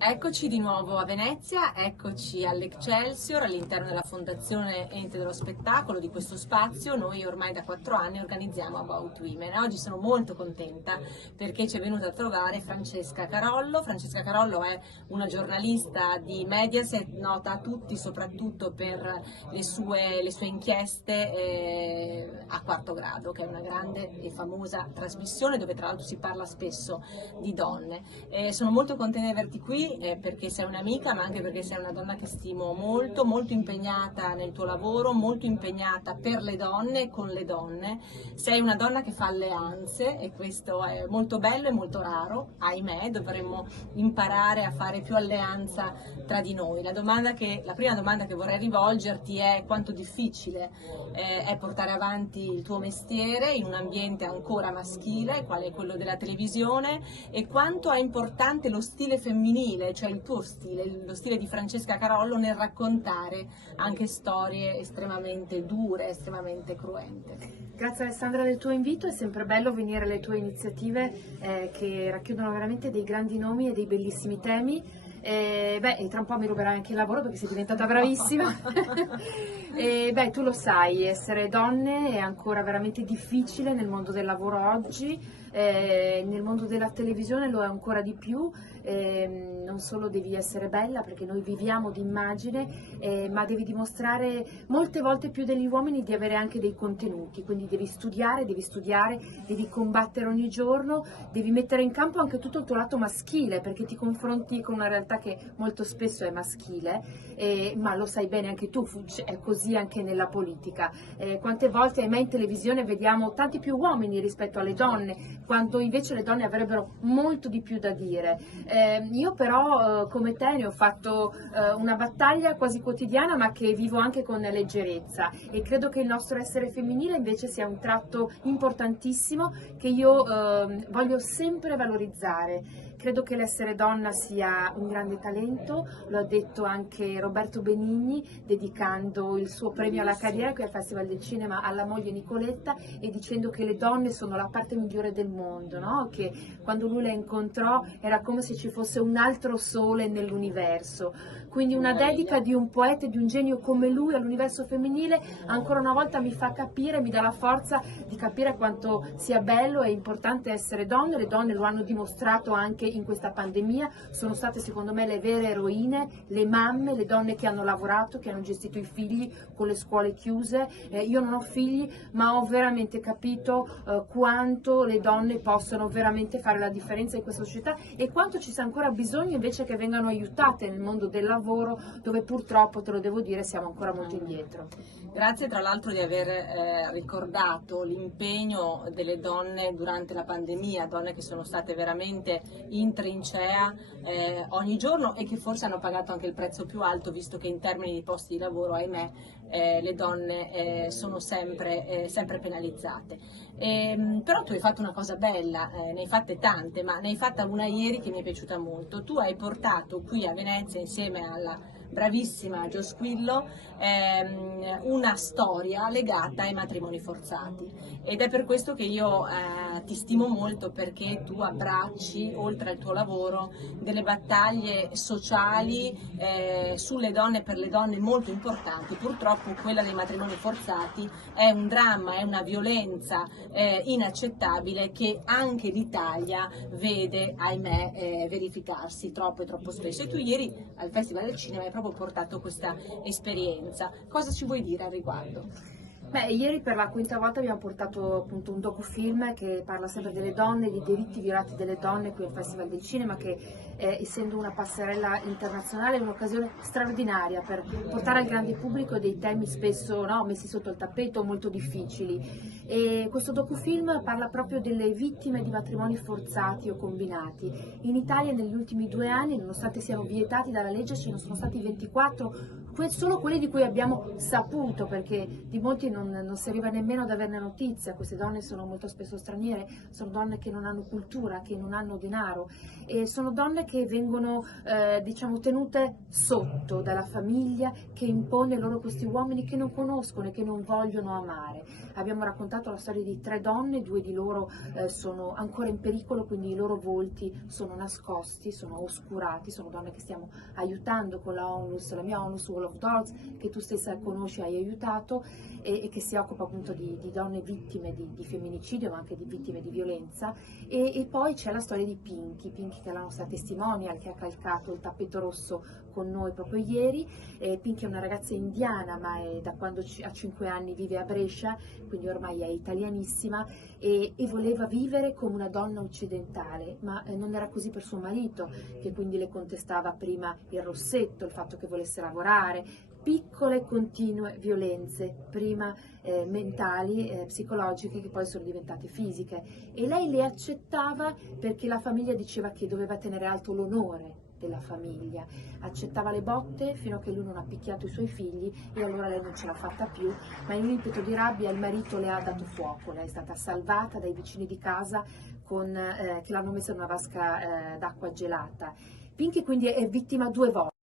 Eccoci di nuovo a Venezia, eccoci all'Excelsior, all'interno della Fondazione Ente dello Spettacolo di questo spazio. Noi ormai da 4 anni organizziamo About Women. Oggi sono molto contenta perché ci è venuta a trovare Francesca Carollo. Francesca Carollo è una giornalista di Mediaset, nota a tutti soprattutto per le sue inchieste a quarto grado, che è una grande e famosa trasmissione dove tra l'altro si parla spesso di donne. Sono molto contenta di averti qui perché sei un'amica, ma anche perché sei una donna che stimo molto, molto impegnata nel tuo lavoro, molto impegnata per le donne e con le donne. Sei una donna che fa alleanze e questo è molto bello e molto raro, ahimè, dovremmo imparare a fare più alleanza tra di noi. La prima domanda che vorrei rivolgerti è quanto difficile è portare avanti il tuo mestiere in un ambiente ancora maschile, quale è quello della televisione, e quanto è importante lo stile femminile, cioè il tuo stile, lo stile di Francesca Carollo nel raccontare anche storie estremamente dure, estremamente cruente. Grazie Alessandra del tuo invito, è sempre bello venire alle tue iniziative che racchiudono veramente dei grandi nomi e dei bellissimi temi. E tra un po' mi ruberai anche il lavoro perché sei diventata bravissima. Tu lo sai, essere donne è ancora veramente difficile nel mondo del lavoro oggi, nel mondo della televisione lo è ancora di più. Non solo devi essere bella perché noi viviamo di immagine, ma devi dimostrare molte volte più degli uomini di avere anche dei contenuti, quindi devi studiare, devi combattere ogni giorno, devi mettere in campo anche tutto il tuo lato maschile perché ti confronti con una realtà che molto spesso è maschile, ma lo sai bene anche tu, è così anche nella politica. Quante volte ahimè in televisione vediamo tanti più uomini rispetto alle donne, quanto invece le donne avrebbero molto di più da dire. Io però come te ne ho fatto una battaglia quasi quotidiana ma che vivo anche con leggerezza e credo che il nostro essere femminile invece sia un tratto importantissimo che io voglio sempre valorizzare. Credo che l'essere donna sia un grande talento, lo ha detto anche Roberto Benigni dedicando il suo premio all'Accademia, che è il Festival del Cinema, alla moglie Nicoletta e dicendo che le donne sono la parte migliore del mondo, no? Che quando lui la incontrò era come se ci fosse un altro sole nell'universo. Quindi una dedica di un poeta e di un genio come lui all'universo femminile ancora una volta mi fa capire, mi dà la forza di capire quanto sia bello e importante essere donne. Le donne lo hanno dimostrato anche in questa pandemia, sono state secondo me le vere eroine, le mamme, le donne che hanno lavorato, che hanno gestito i figli con le scuole chiuse. Io non ho figli, ma ho veramente capito quanto le donne possono veramente fare la differenza in questa società e quanto ci sia ancora bisogno invece che vengano aiutate nel mondo del lavoro, dove purtroppo, te lo devo dire, siamo ancora molto indietro. Grazie tra l'altro di aver ricordato l'impegno delle donne durante la pandemia, donne che sono state veramente in trincea ogni giorno e che forse hanno pagato anche il prezzo più alto, visto che in termini di posti di lavoro, ahimè, le donne sono sempre penalizzate. Però tu hai fatto una cosa bella, ne hai fatte tante, ma ne hai fatta una ieri che mi è piaciuta molto. Tu hai portato qui a Venezia insieme alla bravissima Gio Squillo una storia legata ai matrimoni forzati ed è per questo che io ti stimo molto, perché tu abbracci, oltre al tuo lavoro, delle battaglie sociali sulle donne e per le donne molto importanti. Purtroppo quella dei matrimoni forzati è un dramma, è una violenza inaccettabile che anche l'Italia vede, ahimè, verificarsi troppo e troppo spesso. E tu ieri al Festival del Cinema hai proprio portato questa esperienza. Cosa ci vuoi dire al riguardo? Ieri per la quinta volta abbiamo portato appunto un docufilm che parla sempre delle donne, dei diritti violati delle donne qui al Festival del Cinema, che essendo una passerella internazionale è un'occasione straordinaria per portare al grande pubblico dei temi spesso messi sotto il tappeto, molto difficili. E questo docufilm parla proprio delle vittime di matrimoni forzati o combinati. In Italia negli ultimi 2 anni, nonostante siano vietati dalla legge, ce ne sono stati 24 solo quelli di cui abbiamo saputo, perché di molti non si arriva nemmeno ad averne notizia. Queste donne sono molto spesso straniere, sono donne che non hanno cultura, che non hanno denaro, e sono donne che vengono diciamo tenute sotto dalla famiglia, che impone loro questi uomini che non conoscono e che non vogliono amare. Abbiamo raccontato la storia di 3 donne, 2 di loro sono ancora in pericolo, quindi i loro volti sono nascosti, sono oscurati, sono donne che stiamo aiutando con la ONLUS, la mia ONLUS Wall of Dogs, che tu stessa conosci e hai aiutato, e che si occupa appunto di donne vittime di femminicidio, ma anche di vittime di violenza. E poi c'è la storia di Pinky che è la nostra testimonial, che ha calcato il tappeto rosso con noi proprio ieri. Pinky è una ragazza indiana, ma da quando ha 5 anni vive a Brescia, quindi ormai è italianissima, e voleva vivere come una donna occidentale, ma non era così per suo marito, che quindi le contestava prima il rossetto, il fatto che volesse lavorare, piccole continue violenze, prima mentali, psicologiche, che poi sono diventate fisiche, e lei le accettava perché la famiglia diceva che doveva tenere alto l'onore della famiglia. Accettava le botte fino a che lui non ha picchiato i suoi figli, e allora lei non ce l'ha fatta più, ma in un impeto di rabbia il marito le ha dato fuoco. Lei è stata salvata dai vicini di casa che l'hanno messa in una vasca d'acqua gelata. Pinky quindi è vittima 2 volte.